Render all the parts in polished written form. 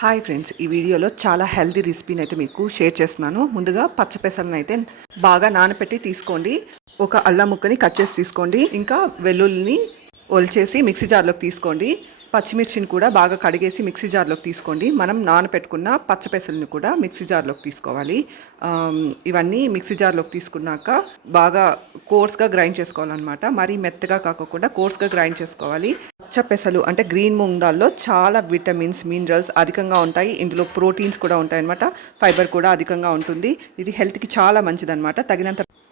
Hi friends, ఈ వీడియోలో చాలా హెల్తీ రెసిపీని అయితే మీకు షేర్ చేస్తున్నాను. ముందుగా పచ్చపెసలను అయితే బాగా నానబెట్టి తీసుకోండి. ఒక అల్లం ముక్కని కట్ చేసి తీసుకోండి. ఇంకా వెల్లుల్లిని ఒలిచేసి మిక్సీ జార్లోకి తీసుకోండి. పచ్చిమిర్చిని కూడా బాగా కడిగేసి మిక్సీ జార్లోకి తీసుకోండి. మనం నానబెట్టుకున్న పచ్చపెసలను కూడా మిక్సీ జార్లోకి తీసుకోవాలి. ఇవన్నీ మిక్సీ జార్లోకి తీసుకున్నాక బాగా కోర్స్గా గ్రైండ్ చేసుకోవాలన్నమాట. మరీ మెత్తగా కాకుండా కోర్స్గా గ్రైండ్ చేసుకోవాలి. పచ్చపెసలు అంటే గ్రీన్ మూంగ్ దాల్లో చాలా విటమిన్స్, మినరల్స్ అధికంగా ఉంటాయి. ఇందులో ప్రోటీన్స్ కూడా ఉంటాయన్నమాట. ఫైబర్ కూడా అధికంగా ఉంటుంది. ఇది హెల్త్కి చాలా మంచిదన్నమాట.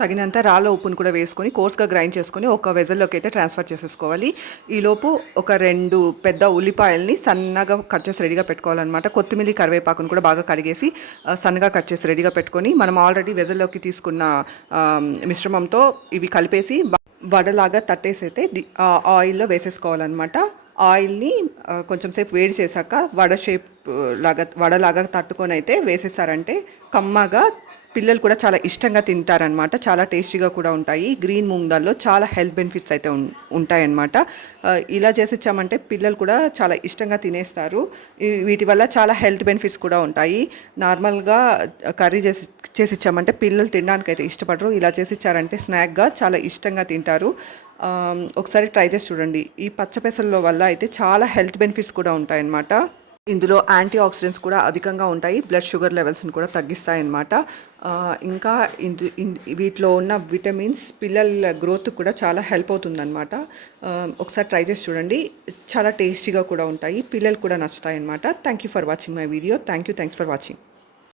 తగినంత రాళ్ళ ఉప్పును కూడా వేసుకొని కోర్స్గా గ్రైండ్ చేసుకొని ఒక వెజల్లోకి అయితే ట్రాన్స్ఫర్ చేసేసుకోవాలి. ఈలోపు ఒక 2 పెద్ద ఉల్లిపాయల్ని సన్నగా కట్ చేసి రెడీగా పెట్టుకోవాలన్నమాట. కొత్తిమీర, కరివేపాకును కూడా బాగా కడిగేసి సన్నగా కట్ చేసి రెడీగా పెట్టుకొని మనం ఆల్రెడీ వెజల్లోకి తీసుకున్న మిశ్రమంతో ఇవి కలిపేసి వడలాగా తట్టేసి అయితే ఆయిల్లో వేసేసుకోవాలన్నమాట. ఆయిల్ని కొంచెం సేపు వేడి చేశాక వడలాగా తట్టుకొని అయితే వేసేసారంటే కమ్మగా పిల్లలు కూడా చాలా ఇష్టంగా తింటారనమాట. చాలా టేస్టీగా కూడా ఉంటాయి. గ్రీన్ మూంగ్ దాల్లో చాలా హెల్త్ బెనిఫిట్స్ అయితే ఉంటాయన్నమాట. ఇలా చేసి ఇచ్చామంటే పిల్లలు కూడా చాలా ఇష్టంగా తినేస్తారు. వీటి వల్ల చాలా హెల్త్ బెనిఫిట్స్ కూడా ఉంటాయి. నార్మల్గా కర్రీ చేసి ఇచ్చామంటే పిల్లలు తినడానికి అయితే ఇష్టపడరు. ఇలా చేసి ఇచ్చారంటే స్నాక్గా చాలా ఇష్టంగా తింటారు. ఒకసారి ట్రై చేసి చూడండి. ఈ పచ్చపెసల వల్ల అయితే చాలా హెల్త్ బెనిఫిట్స్ కూడా ఉంటాయన్నమాట. ఇందులో యాంటీ ఆక్సిడెంట్స్ కూడా అధికంగా ఉంటాయి. బ్లడ్ షుగర్ లెవెల్స్ని కూడా తగ్గిస్తాయన్నమాట. ఇంకా వీటిలో ఉన్న విటమిన్స్ పిల్లల గ్రోత్ కూడా చాలా హెల్ప్ అవుతుందన్నమాట. ఒకసారి ట్రై చేసి చూడండి. చాలా టేస్టీగా కూడా ఉంటాయి. పిల్లలు కూడా నచ్చుతాయి అన్నమాట. Thank you for watching my video. Thanks for watching.